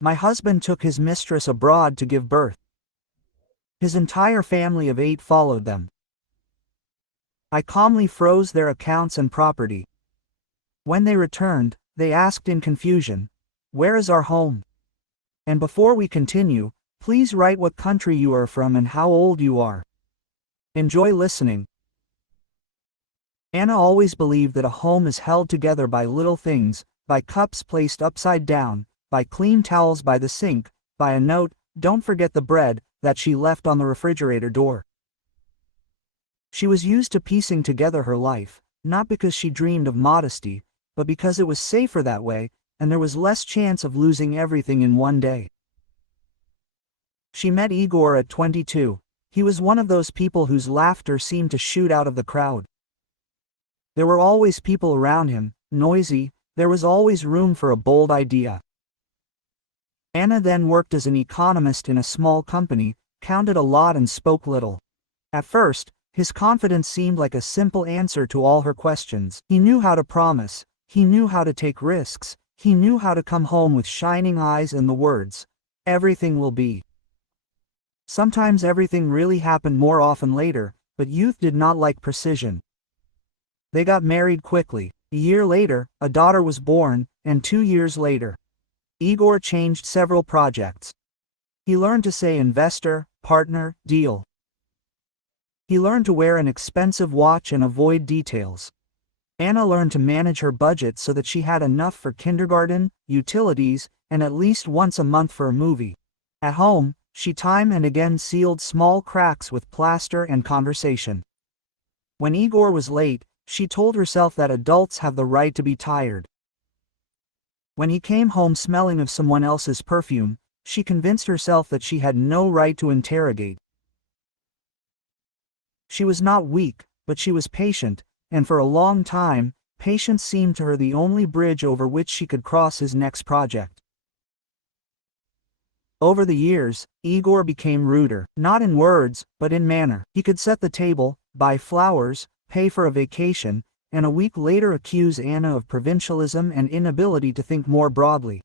My husband took his mistress abroad to give birth. His entire family of 8 followed them. I calmly froze their accounts and property. When they returned, they asked in confusion, "Where is our home?" And before we continue, please write what country you are from and how old you are. Enjoy listening. Anna always believed that a home is held together by little things, by cups placed upside down, by clean towels by the sink, by a note, "Don't forget the bread," that she left on the refrigerator door. She was used to piecing together her life, not because she dreamed of modesty, but because it was safer that way, and there was less chance of losing everything in one day. She met Igor at 22. He was one of those people whose laughter seemed to shoot out of the crowd. There were always people around him, noisy, there was always room for a bold idea. Anna then worked as an economist in a small company, counted a lot and spoke little. At first, his confidence seemed like a simple answer to all her questions. He knew how to promise, he knew how to take risks, he knew how to come home with shining eyes and the words, "Everything will be." Sometimes everything really happened more often later, but youth did not like precision. They got married quickly. A year later, a daughter was born, and 2 years later, Igor changed several projects. He learned to say investor, partner, deal. He learned to wear an expensive watch and avoid details. Anna learned to manage her budget so that she had enough for kindergarten, utilities, and at least once a month for a movie. At home, she time and again sealed small cracks with plaster and conversation. When Igor was late, she told herself that adults have the right to be tired. When he came home smelling of someone else's perfume, she convinced herself that she had no right to interrogate. She was not weak, but she was patient, and for a long time, patience seemed to her the only bridge over which she could cross his next project. Over the years, Igor became ruder, not in words, but in manner. He could set the table, buy flowers, pay for a vacation, and a week later accuse Anna of provincialism and inability to think more broadly.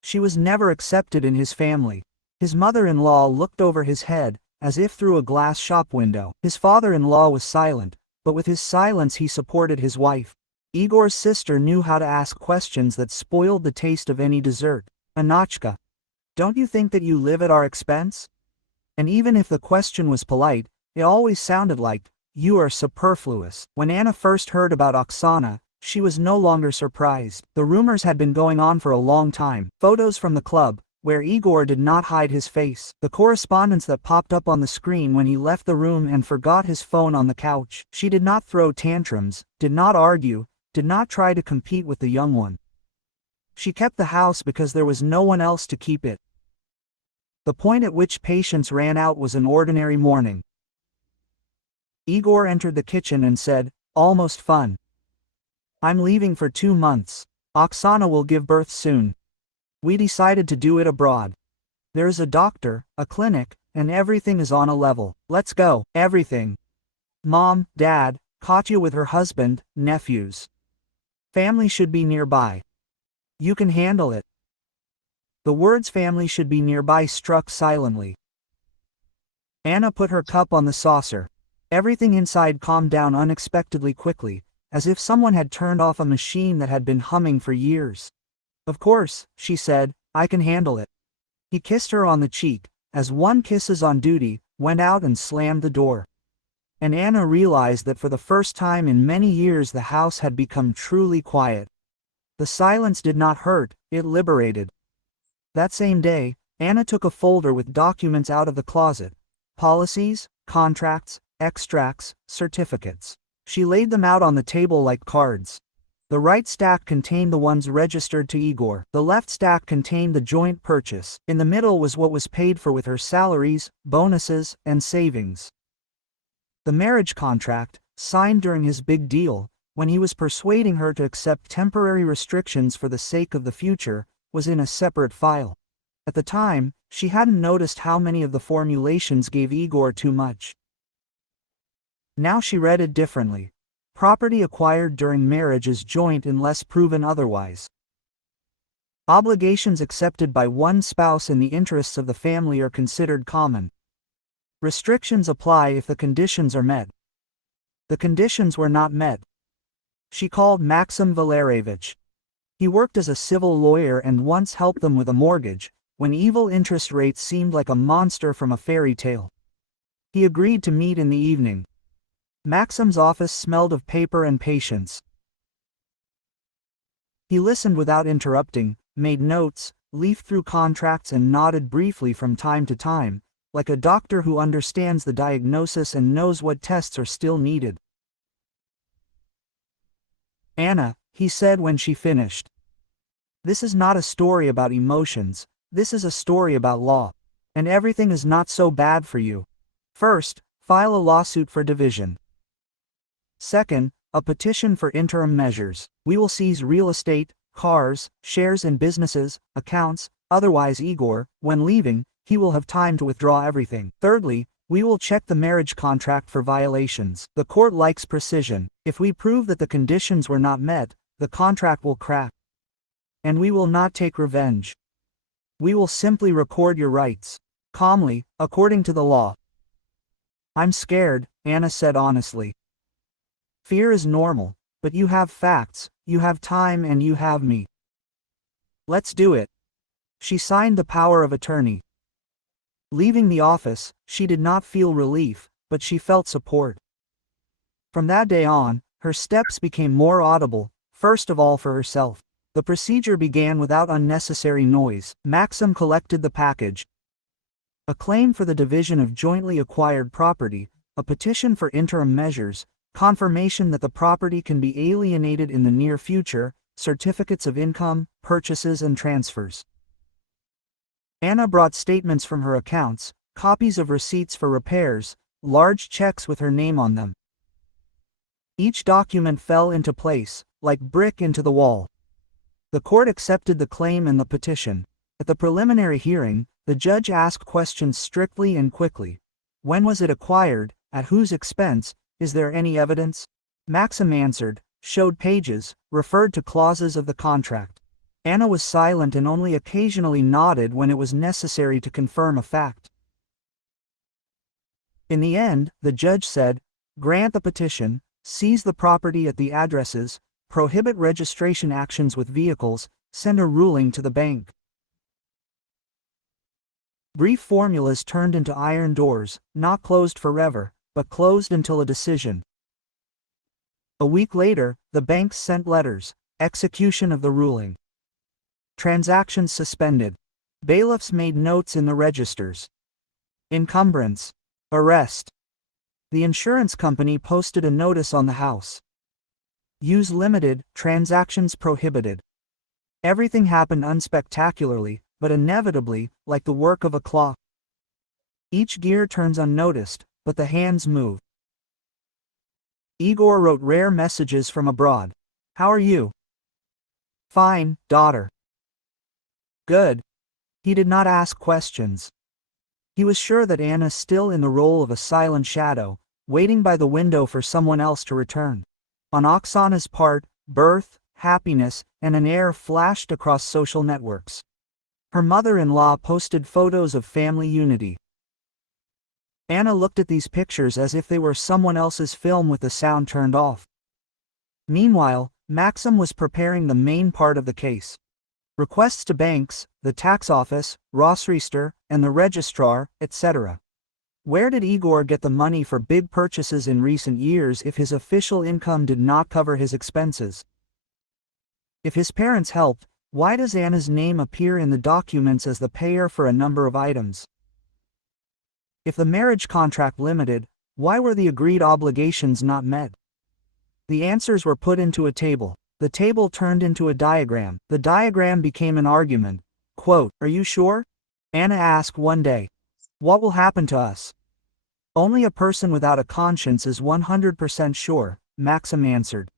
She was never accepted in his family. His mother-in-law looked over his head, as if through a glass shop window. His father-in-law was silent, but with his silence he supported his wife. Igor's sister knew how to ask questions that spoiled the taste of any dessert. "Anachka, don't you think that you live at our expense?" And even if the question was polite, it always sounded like, "You are superfluous." When Anna first heard about Oksana, she was no longer surprised. The rumors had been going on for a long time. Photos from the club, where Igor did not hide his face. The correspondence that popped up on the screen when he left the room and forgot his phone on the couch. She did not throw tantrums, did not argue, did not try to compete with the young one. She kept the house because there was no one else to keep it. The point at which patience ran out was an ordinary morning. Igor entered the kitchen and said, almost fun, "I'm leaving for 2 months. Oksana will give birth soon. We decided to do it abroad. There is a doctor, a clinic, and everything is on a level. Let's go." Everything. Mom, Dad, Katya with her husband, nephews. Family should be nearby. You can handle it. The words "family should be nearby" struck silently. Anna put her cup on the saucer. Everything inside calmed down unexpectedly quickly, as if someone had turned off a machine that had been humming for years. "Of course," she said, "I can handle it." He kissed her on the cheek, as one kisses on duty, went out and slammed the door. And Anna realized that for the first time in many years the house had become truly quiet. The silence did not hurt, it liberated. That same day, Anna took a folder with documents out of the closet. Policies, contracts, extracts, certificates. She laid them out on the table like cards. The right stack contained the ones registered to Igor. The left stack contained the joint purchase. In the middle was what was paid for with her salaries, bonuses, and savings. The marriage contract, signed during his big deal, when he was persuading her to accept temporary restrictions for the sake of the future, was in a separate file. At the time, she hadn't noticed how many of the formulations gave Igor too much. Now she read it differently. Property acquired during marriage is joint unless proven otherwise. Obligations accepted by one spouse in the interests of the family are considered common. Restrictions apply if the conditions are met. The conditions were not met. She called Maxim Valerievich. He worked as a civil lawyer and once helped them with a mortgage, when evil interest rates seemed like a monster from a fairy tale. He agreed to meet in the evening. Maxim's office smelled of paper and patience. He listened without interrupting, made notes, leafed through contracts and nodded briefly from time to time, like a doctor who understands the diagnosis and knows what tests are still needed. "Anna," he said when she finished. "This is not a story about emotions, this is a story about law. And everything is not so bad for you. First, file a lawsuit for division. Second, a petition for interim measures. We will seize real estate, cars, shares in businesses, accounts, otherwise Igor, when leaving, he will have time to withdraw everything. Thirdly, we will check the marriage contract for violations. The court likes precision. If we prove that the conditions were not met, the contract will crack. And we will not take revenge. We will simply record your rights. Calmly, according to the law." "I'm scared," Anna said honestly. "Fear is normal, but you have facts, you have time and you have me. Let's do it." She signed the power of attorney. Leaving the office, she did not feel relief, but she felt support. From that day on, her steps became more audible, first of all for herself. The procedure began without unnecessary noise. Maxim collected the package. A claim for the division of jointly acquired property, a petition for interim measures, confirmation that the property can be alienated in the near future, certificates of income, purchases and transfers. Anna brought statements from her accounts, copies of receipts for repairs, large checks with her name on them. Each document fell into place, like brick into the wall. The court accepted the claim and the petition. At the preliminary hearing, the judge asked questions strictly and quickly. When was it acquired? At whose expense? Is there any evidence? Maxim answered, showed pages, referred to clauses of the contract. Anna was silent and only occasionally nodded when it was necessary to confirm a fact. In the end, the judge said, grant the petition, seize the property at the addresses, prohibit registration actions with vehicles, send a ruling to the bank. Brief formulas turned into iron doors, not closed forever, but closed until a decision. A week later, the banks sent letters, execution of the ruling. Transactions suspended. Bailiffs made notes in the registers. Encumbrance. Arrest. The insurance company posted a notice on the house. Use limited, transactions prohibited. Everything happened unspectacularly, but inevitably, like the work of a clock. Each gear turns unnoticed, but the hands move. Igor wrote rare messages from abroad. How are you? Fine, daughter. Good. He did not ask questions. He was sure that Anna's still in the role of a silent shadow, waiting by the window for someone else to return. On Oksana's part, birth, happiness, and an heir flashed across social networks. Her mother-in-law posted photos of family unity. Anna looked at these pictures as if they were someone else's film with the sound turned off. Meanwhile, Maxim was preparing the main part of the case. Requests to banks, the tax office, Rossrichter, and the registrar, etc. Where did Igor get the money for big purchases in recent years if his official income did not cover his expenses? If his parents helped, why does Anna's name appear in the documents as the payer for a number of items? If the marriage contract limited, why were the agreed obligations not met? The answers were put into a table. The table turned into a diagram. The diagram became an argument. Quote, "Are you sure?" Anna asked one day. "What will happen to us?" "Only a person without a conscience is 100% sure," Maxim answered.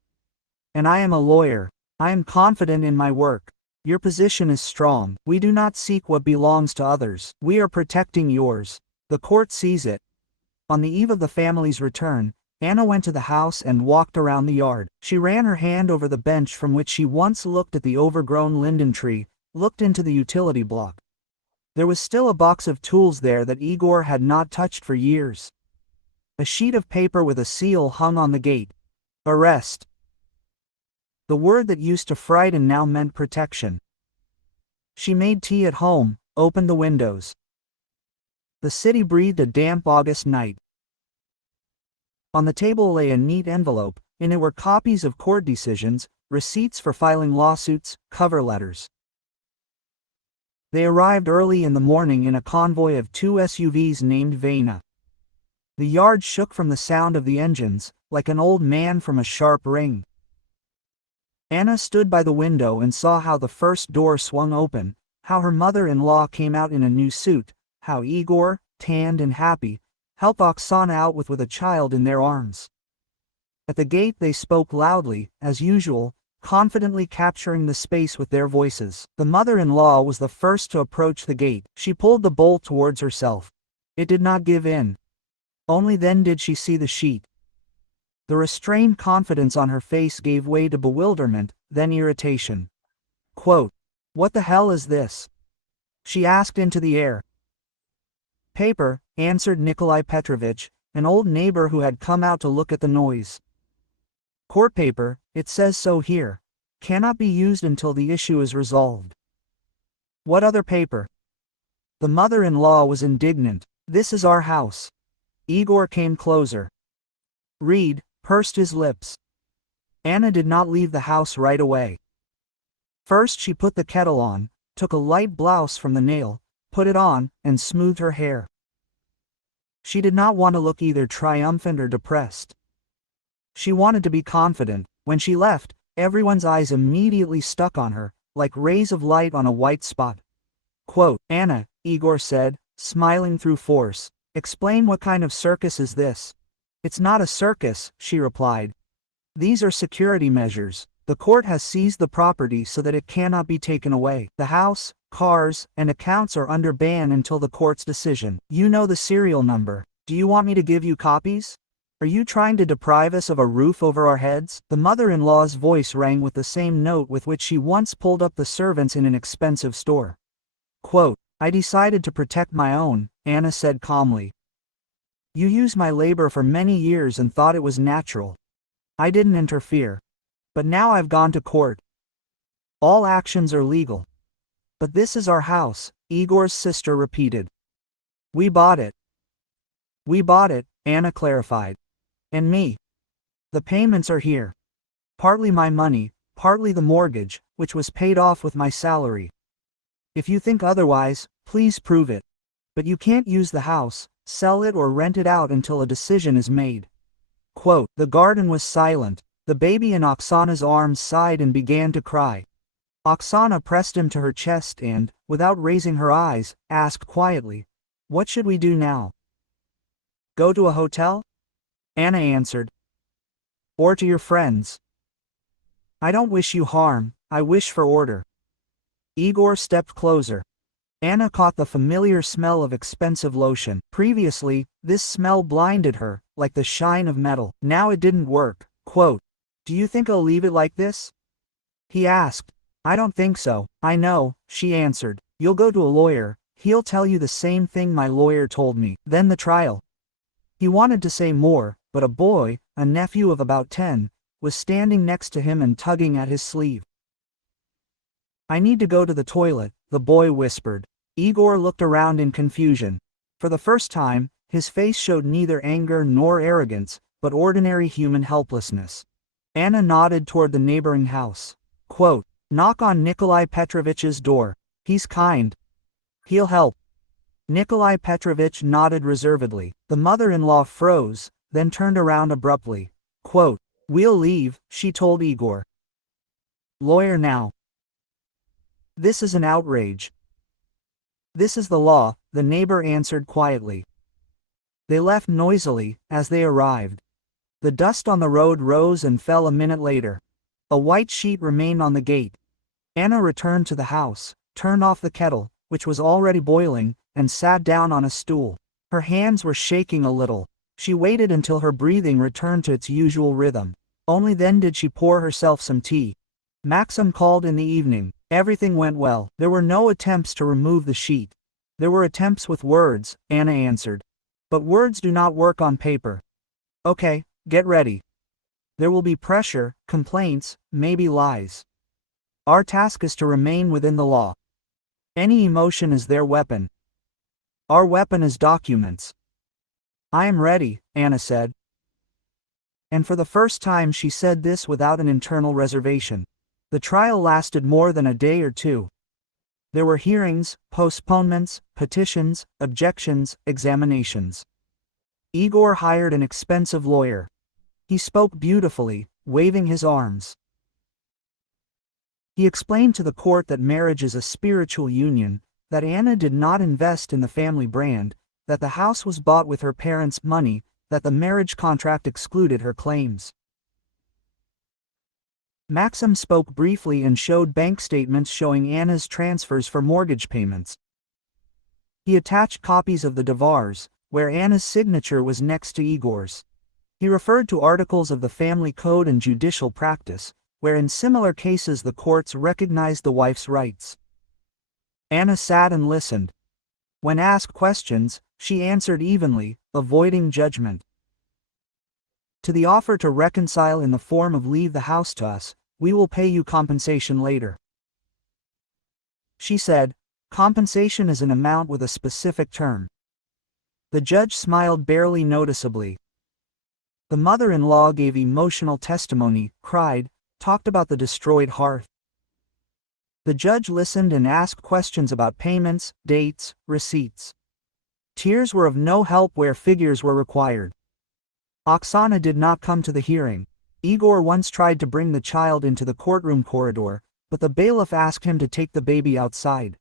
"And I am a lawyer. I am confident in my work. Your position is strong. We do not seek what belongs to others. We are protecting yours. The court sees it." On the eve of the family's return, Anna went to the house and walked around the yard. She ran her hand over the bench from which she once looked at the overgrown linden tree, looked into the utility block. There was still a box of tools there that Igor had not touched for years. A sheet of paper with a seal hung on the gate. Arrest. The word that used to frighten now meant protection. She made tea at home, opened the windows. The city breathed a damp August night. On the table lay a neat envelope. In it were copies of court decisions, receipts for filing lawsuits, cover letters. They arrived early in the morning in a convoy of 2 SUVs named Vena. The yard shook from the sound of the engines, like an old man from a sharp ring. Anna stood by the window and saw how the first door swung open, how her mother-in-law came out in a new suit, how Igor, tanned and happy, helped Oksana out with a child in their arms. At the gate they spoke loudly, as usual, confidently capturing the space with their voices. The mother-in-law was the first to approach the gate. She pulled the bolt towards herself. It did not give in. Only then did she see the sheet. The restrained confidence on her face gave way to bewilderment, then irritation. Quote, "What the hell is this?" she asked into the air. "Paper," answered Nikolai Petrovich, an old neighbor who had come out to look at the noise. "Court paper, it says so here. Cannot be used until the issue is resolved." "What other paper?" The mother-in-law was indignant. "This is our house." Igor came closer. Reed pursed his lips. Anna did not leave the house right away. First she put the kettle on, took a light blouse from the nail, put it on, and smoothed her hair. She did not want to look either triumphant or depressed. She wanted to be confident. When she left, everyone's eyes immediately stuck on her, like rays of light on a white spot. Quote, "Anna," Igor said, smiling through force, "explain what kind of circus is this?" "It's not a circus," she replied. "These are security measures. The court has seized the property so that it cannot be taken away. The house, cars, and accounts are under ban until the court's decision. You know the serial number. Do you want me to give you copies? Are you trying to deprive us of a roof over our heads?" The mother-in-law's voice rang with the same note with which she once pulled up the servants in an expensive store. Quote, "I decided to protect my own," Anna said calmly. "You used my labor for many years and thought it was natural. I didn't interfere. But now I've gone to court. All actions are legal." "But this is our house," Igor's sister repeated. "We bought it." "We bought it," Anna clarified. "And me. The payments are here. Partly my money, partly the mortgage, which was paid off with my salary. If you think otherwise, please prove it. But you can't use the house, sell it or rent it out until a decision is made." Quote, "The garden was silent. The baby in Oksana's arms sighed and began to cry. Oksana pressed him to her chest and, without raising her eyes, asked quietly, 'What should we do now?' 'Go to a hotel?' Anna answered. 'Or to your friends?' 'I don't wish you harm, I wish for order.' Igor stepped closer. Anna caught the familiar smell of expensive lotion. Previously, this smell blinded her, like the shine of metal. Now it didn't work. Quote, "Do you think I'll leave it like this?" he asked. "I don't think so." "I know," she answered. "You'll go to a lawyer, he'll tell you the same thing my lawyer told me. Then the trial." He wanted to say more, but a boy, a nephew of about 10, was standing next to him and tugging at his sleeve. "I need to go to the toilet," the boy whispered. Igor looked around in confusion. For the first time, his face showed neither anger nor arrogance, but ordinary human helplessness. Anna nodded toward the neighboring house. Quote, "Knock on Nikolai Petrovich's door. He's kind. He'll help." Nikolai Petrovich nodded reservedly. The mother-in-law froze, then turned around abruptly. Quote, "We'll leave," she told Igor. "Lawyer now." "This is an outrage." "This is the law," the neighbor answered quietly. They left noisily. As they arrived, the dust on the road rose and fell a minute later. A white sheet remained on the gate. Anna returned to the house, turned off the kettle, which was already boiling, and sat down on a stool. Her hands were shaking a little. She waited until her breathing returned to its usual rhythm. Only then did she pour herself some tea. Maxim called in the evening. Everything went well. There were no attempts to remove the sheet. There were attempts with words, Anna answered. But words do not work on paper. Okay, get ready. There will be pressure, complaints, maybe lies. Our task is to remain within the law. Any emotion is their weapon. Our weapon is documents. I am ready, Anna said. And for the first time she said this without an internal reservation. The trial lasted more than a day or two. There were hearings, postponements, petitions, objections, examinations. Igor hired an expensive lawyer. He spoke beautifully, waving his arms. He explained to the court that marriage is a spiritual union, that Anna did not invest in the family brand, that the house was bought with her parents' money, that the marriage contract excluded her claims. Maxim spoke briefly and showed bank statements showing Anna's transfers for mortgage payments. He attached copies of the devars, where Anna's signature was next to Igor's. He referred to articles of the family code and judicial practice, where in similar cases the courts recognized the wife's rights. Anna sat and listened. When asked questions, she answered evenly, avoiding judgment. To the offer to reconcile in the form of leave the house to us, we will pay you compensation later. She said, compensation is an amount with a specific term. The judge smiled barely noticeably. The mother-in-law gave emotional testimony, cried, talked about the destroyed hearth. The judge listened and asked questions about payments, dates, receipts. Tears were of no help where figures were required. Oksana did not come to the hearing. Igor once tried to bring the child into the courtroom corridor, but the bailiff asked him to take the baby outside.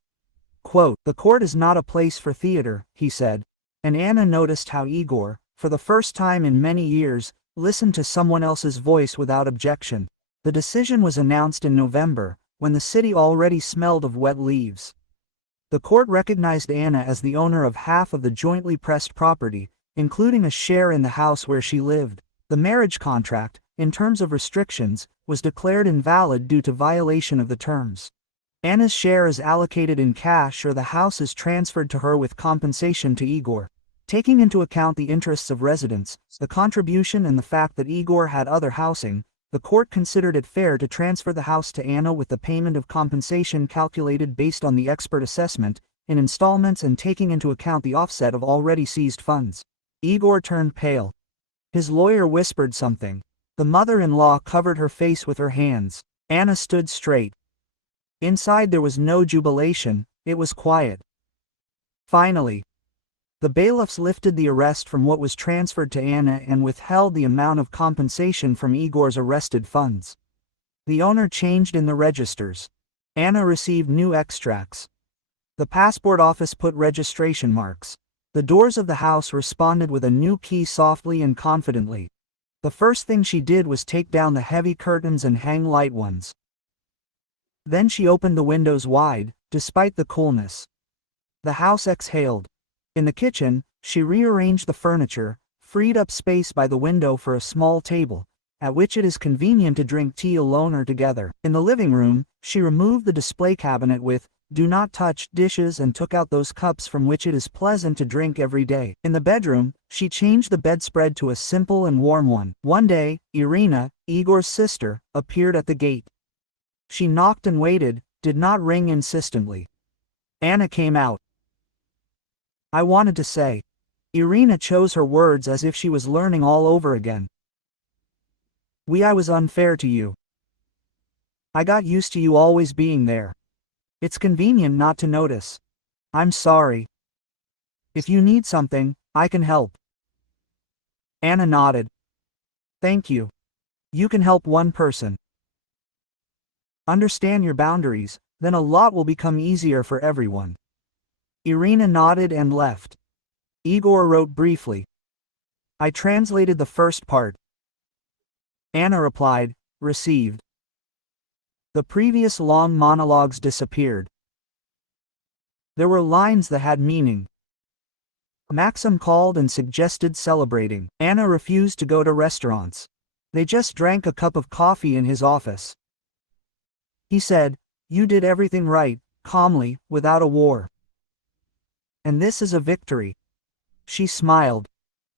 Quote, "The court is not a place for theater," he said. And Anna noticed how Igor, for the first time in many years, listened to someone else's voice without objection. The decision was announced in November, when the city already smelled of wet leaves. The court recognized Anna as the owner of half of the jointly pressed property, including a share in the house where she lived. The marriage contract, in terms of restrictions, was declared invalid due to violation of the terms. Anna's share is allocated in cash or the house is transferred to her with compensation to Igor. Taking into account the interests of residents, the contribution and the fact that Igor had other housing, the court considered it fair to transfer the house to Anna with the payment of compensation calculated based on the expert assessment, in installments and taking into account the offset of already seized funds. Igor turned pale. His lawyer whispered something. The mother-in-law covered her face with her hands. Anna stood straight. Inside there was no jubilation, it was quiet. Finally, the bailiffs lifted the arrest from what was transferred to Anna and withheld the amount of compensation from Igor's arrested funds. The owner changed in the registers. Anna received new extracts. The passport office put registration marks. The doors of the house responded with a new key softly and confidently. The first thing she did was take down the heavy curtains and hang light ones. Then she opened the windows wide, despite the coolness. The house exhaled. In the kitchen, she rearranged the furniture, freed up space by the window for a small table, at which it is convenient to drink tea alone or together. In the living room, she removed the display cabinet with "do not touch" dishes and took out those cups from which it is pleasant to drink every day. In the bedroom, she changed the bedspread to a simple and warm one. One day, Irina, Igor's sister, appeared at the gate. She knocked and waited, did not ring insistently. Anna came out. "I wanted to say." Irina chose her words as if she was learning all over again. I was unfair to you. I got used to you always being there. It's convenient not to notice. I'm sorry. If you need something, I can help." Anna nodded. "Thank you. You can help one person. Understand your boundaries, then a lot will become easier for everyone." Irina nodded and left. Igor wrote briefly. "I translated the first part." Anna replied, "Received." The previous long monologues disappeared. There were lines that had meaning. Maxim called and suggested celebrating. Anna refused to go to restaurants. They just drank a cup of coffee in his office. He said, You did everything right, calmly, without a war. And this is a victory." She smiled.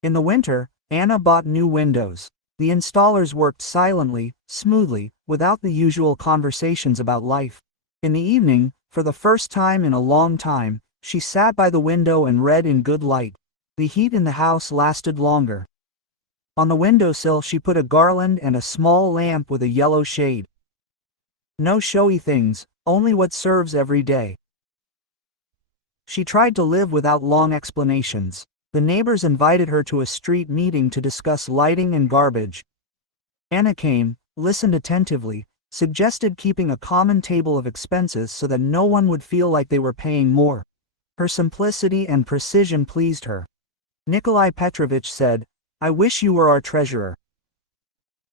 In the winter, Anna bought new windows. The installers worked silently, smoothly, without the usual conversations about life. In the evening, for the first time in a long time, she sat by the window and read in good light. The heat in the house lasted longer. On the windowsill she put a garland and a small lamp with a yellow shade. No showy things, only what serves every day. She tried to live without long explanations. The neighbors invited her to a street meeting to discuss lighting and garbage. Anna came, listened attentively, suggested keeping a common table of expenses so that no one would feel like they were paying more. Her simplicity and precision pleased her. Nikolai Petrovich said, "I wish you were our treasurer."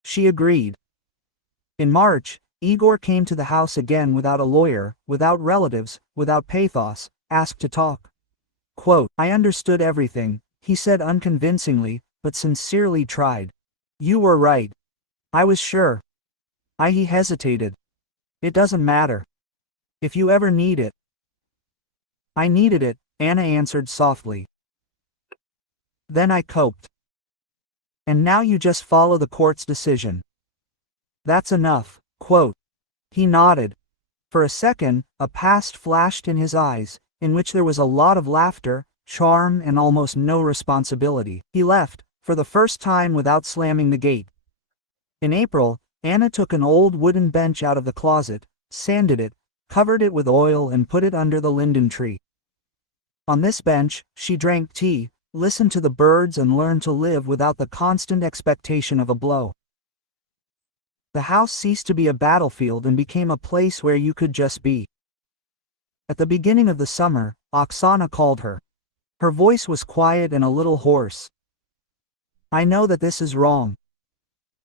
She agreed. In March, Igor came to the house again without a lawyer, without relatives, without pathos, asked to talk. Quote, "I understood everything," he said unconvincingly, but sincerely tried. "You were right. I was sure." He hesitated. "It doesn't matter. If you ever need it." "I needed it," Anna answered softly. "Then I coped. And now you just follow the court's decision." "That's enough." Quote. He nodded. For a second, a past flashed in his eyes, in which there was a lot of laughter, charm, and almost no responsibility. He left, for the first time without slamming the gate. In April, Anna took an old wooden bench out of the closet, sanded it, covered it with oil and put it under the linden tree. On this bench, she drank tea, listened to the birds and learned to live without the constant expectation of a blow. The house ceased to be a battlefield and became a place where you could just be. At the beginning of the summer, Oksana called her. Her voice was quiet and a little hoarse. "I know that this is wrong.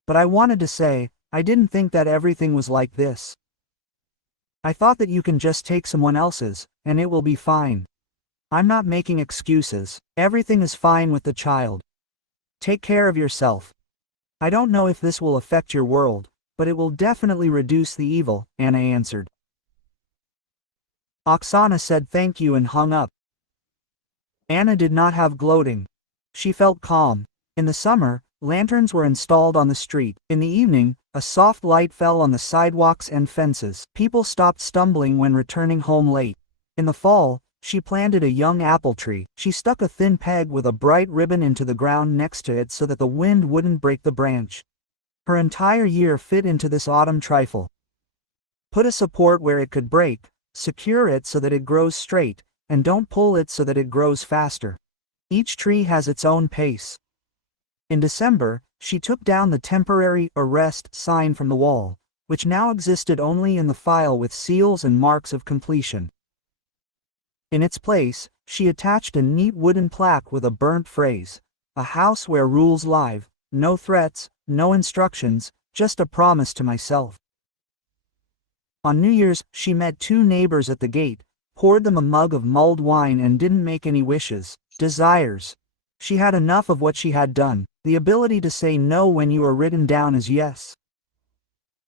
But I wanted to say, I didn't think that everything was like this. I thought that you can just take someone else's, and it will be fine. I'm not making excuses. Everything is fine with the child. Take care of yourself. I don't know if this will affect your world, but it will definitely reduce the evil," Anna answered. Oksana said thank you and hung up. Anna did not have gloating. She felt calm. In the summer, lanterns were installed on the street. In the evening, a soft light fell on the sidewalks and fences. People stopped stumbling when returning home late. In the fall, she planted a young apple tree. She stuck a thin peg with a bright ribbon into the ground next to it so that the wind wouldn't break the branch. Her entire year fit into this autumn trifle. Put a support where it could break, secure it so that it grows straight, and don't pull it so that it grows faster. Each tree has its own pace. In December, she took down the temporary arrest sign from the wall, which now existed only in the file with seals and marks of completion. In its place, she attached a neat wooden plaque with a burnt phrase, "A house where rules live, no threats, no instructions, just a promise to myself." On New Year's, she met two neighbors at the gate, poured them a mug of mulled wine and didn't make any wishes, desires. She had enough of what she had done, the ability to say no when you are written down as yes.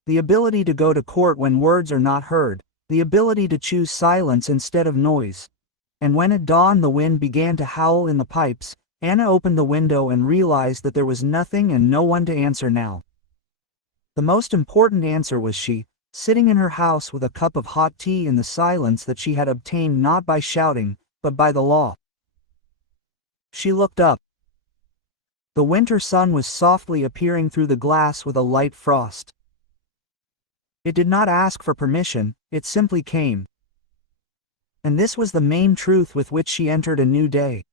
The ability to go to court when words are not heard, the ability to choose silence instead of noise. And when at dawn the wind began to howl in the pipes, Anna opened the window and realized that there was nothing and no one to answer now. The most important answer was she, sitting in her house with a cup of hot tea in the silence that she had obtained not by shouting, but by the law. She looked up. The winter sun was softly appearing through the glass with a light frost. It did not ask for permission, it simply came. And this was the main truth with which she entered a new day.